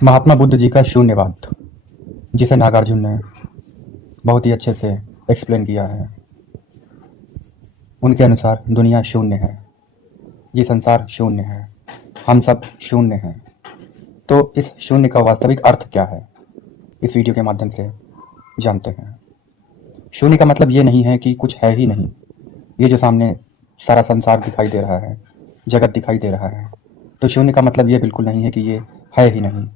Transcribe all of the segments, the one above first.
महात्मा बुद्ध जी का शून्यवाद, जिसे नागार्जुन ने बहुत ही अच्छे से एक्सप्लेन किया है। उनके अनुसार दुनिया शून्य है, ये संसार शून्य है, हम सब शून्य हैं। तो इस शून्य का वास्तविक अर्थ क्या है, इस वीडियो के माध्यम से जानते हैं। शून्य का मतलब ये नहीं है कि कुछ है ही नहीं। ये जो सामने सारा संसार दिखाई दे रहा है, जगत दिखाई दे रहा है, तो शून्य का मतलब ये बिल्कुल नहीं है कि ये है ही नहीं।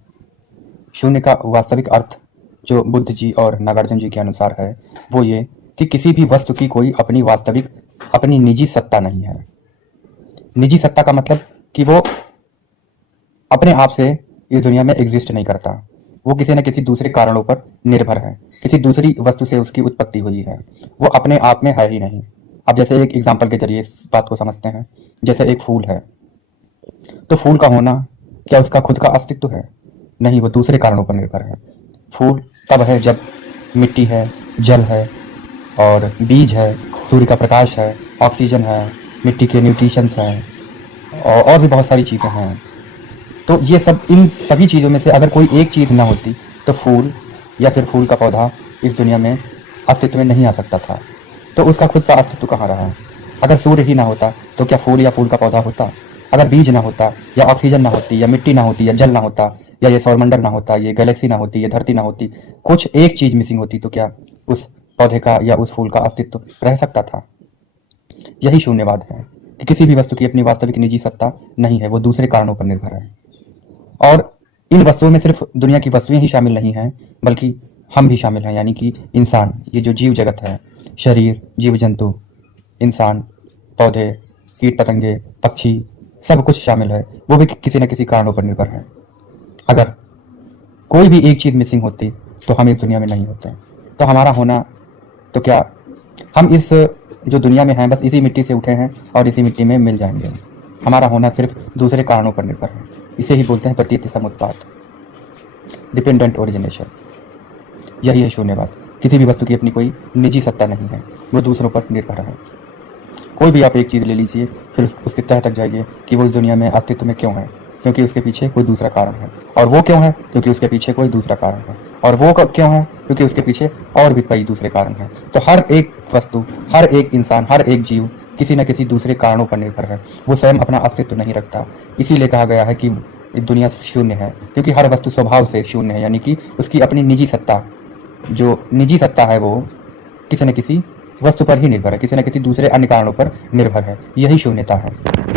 शून्य का वास्तविक अर्थ जो बुद्ध जी और नागार्जुन जी के अनुसार है वो ये कि किसी भी वस्तु की कोई अपनी वास्तविक अपनी निजी सत्ता नहीं है। निजी सत्ता का मतलब कि वो अपने आप से इस दुनिया में एग्जिस्ट नहीं करता, वो किसी न किसी दूसरे कारणों पर निर्भर है, किसी दूसरी वस्तु से उसकी उत्पत्ति हुई है, वो अपने आप में है ही नहीं। अब जैसे एक एग्जाम्पल के जरिए इस बात को समझते हैं। जैसे एक फूल है, तो फूल का होना क्या उसका खुद का अस्तित्व है? नहीं, वो दूसरे कारणों पर निर्भर है। फूल तब है जब मिट्टी है, जल है और बीज है, सूर्य का प्रकाश है, ऑक्सीजन है, मिट्टी के न्यूट्रिशंस हैं और भी बहुत सारी चीज़ें हैं। तो ये सब, इन सभी चीज़ों में से अगर कोई एक चीज़ ना होती तो फूल या फिर फूल का पौधा इस दुनिया में अस्तित्व में नहीं आ सकता था। तो उसका खुद का अस्तित्व कहाँ रहा? अगर सूर्य ही ना होता तो क्या फूल या फूल का पौधा होता? अगर बीज ना होता या ऑक्सीजन ना होती या मिट्टी ना होती या जल ना होता या ये सौरमंडल ना होता, ये गैलेक्सी ना होती, ये धरती ना होती, कुछ एक चीज़ मिसिंग होती, तो क्या उस पौधे का या उस फूल का अस्तित्व रह सकता था? यही शून्यवाद है कि किसी भी वस्तु की अपनी वास्तविक निजी सत्ता नहीं है, वो दूसरे कारणों पर निर्भर है। और इन वस्तुओं में सिर्फ दुनिया की वस्तुएं ही शामिल नहीं हैं, बल्कि हम भी शामिल हैं, यानी कि इंसान, ये जो जीव जगत है, शरीर, जीव जंतु, इंसान, पौधे, कीट पतंगे, पक्षी, सब कुछ शामिल है, वो भी किसी न किसी कारणों पर निर्भर है। अगर कोई भी एक चीज़ मिसिंग होती तो हम इस दुनिया में नहीं होते। तो हमारा होना, तो क्या हम इस जो दुनिया में हैं बस इसी मिट्टी से उठे हैं और इसी मिट्टी में मिल जाएंगे? हमारा होना सिर्फ दूसरे कारणों पर निर्भर है। इसे ही बोलते हैं प्रतीति समुत्पाद, डिपेंडेंट ओरिजिनेशन। यही है शून्यवाद। किसी भी वस्तु की अपनी कोई निजी सत्ता नहीं है, वो दूसरों पर निर्भर है। कोई भी आप एक चीज़ ले लीजिए, फिर उसके तह तक जाइए कि वो इस दुनिया में अस्तित्व में क्यों है, क्योंकि उसके पीछे कोई दूसरा कारण है। और वो क्यों है? क्योंकि उसके पीछे कोई दूसरा कारण है। और वो क्यों है? क्योंकि उसके पीछे और भी कई दूसरे कारण हैं। तो हर एक वस्तु, हर एक इंसान, हर एक जीव किसी न किसी दूसरे कारणों पर निर्भर है। वो स्वयं अपना अस्तित्व नहीं रखता। इसीलिए कहा गया है कि दुनिया शून्य है, क्योंकि हर वस्तु स्वभाव से शून्य है, यानी कि उसकी अपनी निजी सत्ता, जो निजी सत्ता है वो किसी न किसी वस्तु पर ही निर्भर है, किसी न किसी दूसरे अन्य कारणों पर निर्भर है। यही शून्यता है।